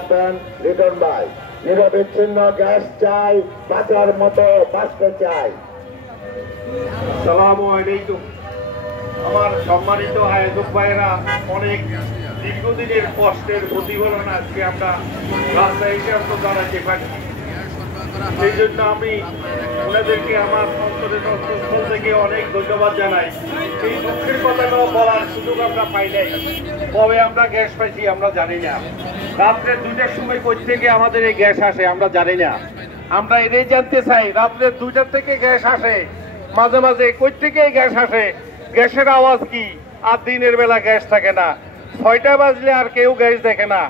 লিটন ভাই নিরবিচ্ছিন্ন গ্যাস চাই, বাঁচার মতো বাঁচতে চাই। আসসালামু আলাইকুম। আমার সম্মানিত আয়োজক ভাইয়েরা, অনেক দীর্ঘদিনের কষ্টের প্রতিফলন আজকে আমরা রাস্তায় এসে জানাতে পারছি। সেই জন্য আমি ওনাদেরকে আমার অন্তরের অন্তঃস্থল থেকে অনেক ধন্যবাদ জানাই। এই দুঃখের কথাটাও বলার সুযোগ আমরা পাই নাই। কবে আমরা গ্যাস পাইছি আমরা জানি না। রাত্রে 2টার সময় কই থেকে আমাদের এই গ্যাস আসে আমরা জানি না। আমরা এটাই জানতে চাই, রাত্রে 2টার থেকে গ্যাস আসে, মাঝে মাঝে কই থেকে গ্যাস আসে, গ্যাসের আওয়াজ কি? আর দিনের বেলা গ্যাস থাকে না, 6টা বাজলে আর কেউ গ্যাস দেখে না।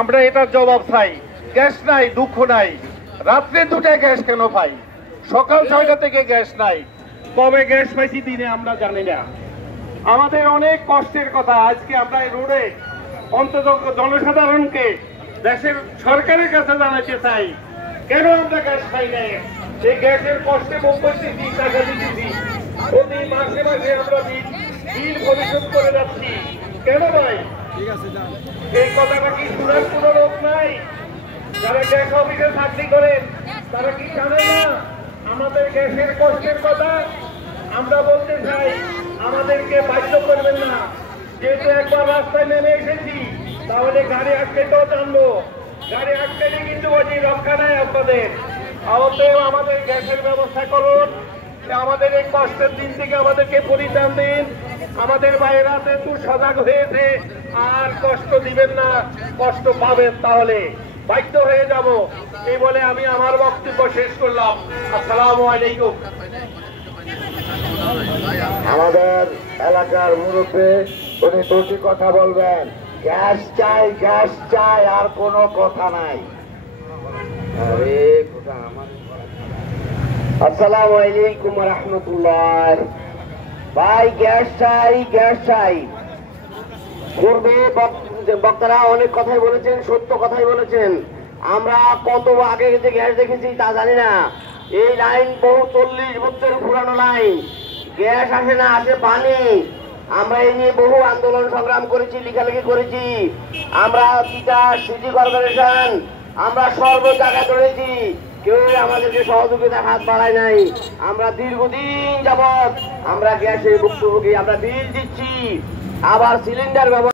আমরা এটার জবাব চাই। গ্যাস নাই, দুঃখ নাই, রাত্রে 2টায় গ্যাস কেন পাই? সকাল 6টা থেকে গ্যাস নাই, কবে গ্যাস পাইছি দিনে আমরা জানি না। আমাদের অনেক কষ্টের কথা আজকে আমরা এই রোডে অন্তত জনসাধারণকে দেশের সরকারের কাছে জানাতে চাই, কেন আমরা গ্যাস পাই না। এই গ্যাসের কষ্টে ভোগ করতেছি, টাকা দিতেছি, প্রতি মাসে মাসে আমরা বিল পরিশোধ করে যাচ্ছি, কেন ভাই? এই কথাটা কি শোনার কোন লোক নাই? যারা গ্যাস অফিসে চাকরি করেন তারা কি জানে না আমাদের গ্যাসের কষ্টের কথা? আমরা বলতে চাই, আমাদেরকে বাধ্য করবেন না। যেহেতু একবার রাস্তায় নেমে এসেছি, তাহলে গাড়ি আটকেতেও জানবো। গাড়ি আটকেলে কিন্তু ওই রক্ষা নাই আপনাদের। অতএব আমাদের গ্যাসের ব্যবস্থা করুন। আমাদের এই কষ্টের দিন থেকে আমাদেরকে পরিত্রাণ দিন। আমাদের বাইরে একটু সজাগ হয়েছে, আর কষ্ট দিবেন না। কষ্ট পাবেন তাহলে বাধ্য হয়ে যাব। এই বলে আমি আমার বক্তব্য শেষ করলাম। আসসালামু আলাইকুম। আমাদের এলাকার মুরব্বী উনি দুটি কথা বলবেন, গ্যাস চাই, গ্যাস চাই, আর কোনো কথা নাই। আসসালামু আলাইকুম ওয়া রাহমাতুল্লাহ। ভাই গ্যাস চাই, গ্যাস চাই। পূর্বে বক্তারা অনেক কথাই বলেছেন, সত্য কথাই বলেছেন। আমরা কত আগে যে গ্যাস দেখেছি তা জানি না। এই লাইন বহু 40 বছর পুরানো লাইন। গ্যাস আসে না, আসে পানি। আমরা এই নিয়ে বহু আন্দোলন সংগ্রাম করেছি, লেখালেখি করেছি। আমরা তিতাস সিটি কর্পোরেশন, আমরা সর্ব জায়গায় ধরেছি, কেউ আমাদেরকে সহযোগিতার হাত বাড়ায় নাই। আমরা দীর্ঘদিন যাবৎ আমরা গ্যাসের ভুক্তভোগী, আমরা বিল দিচ্ছি, আবার সিলিন্ডার ব্যবহার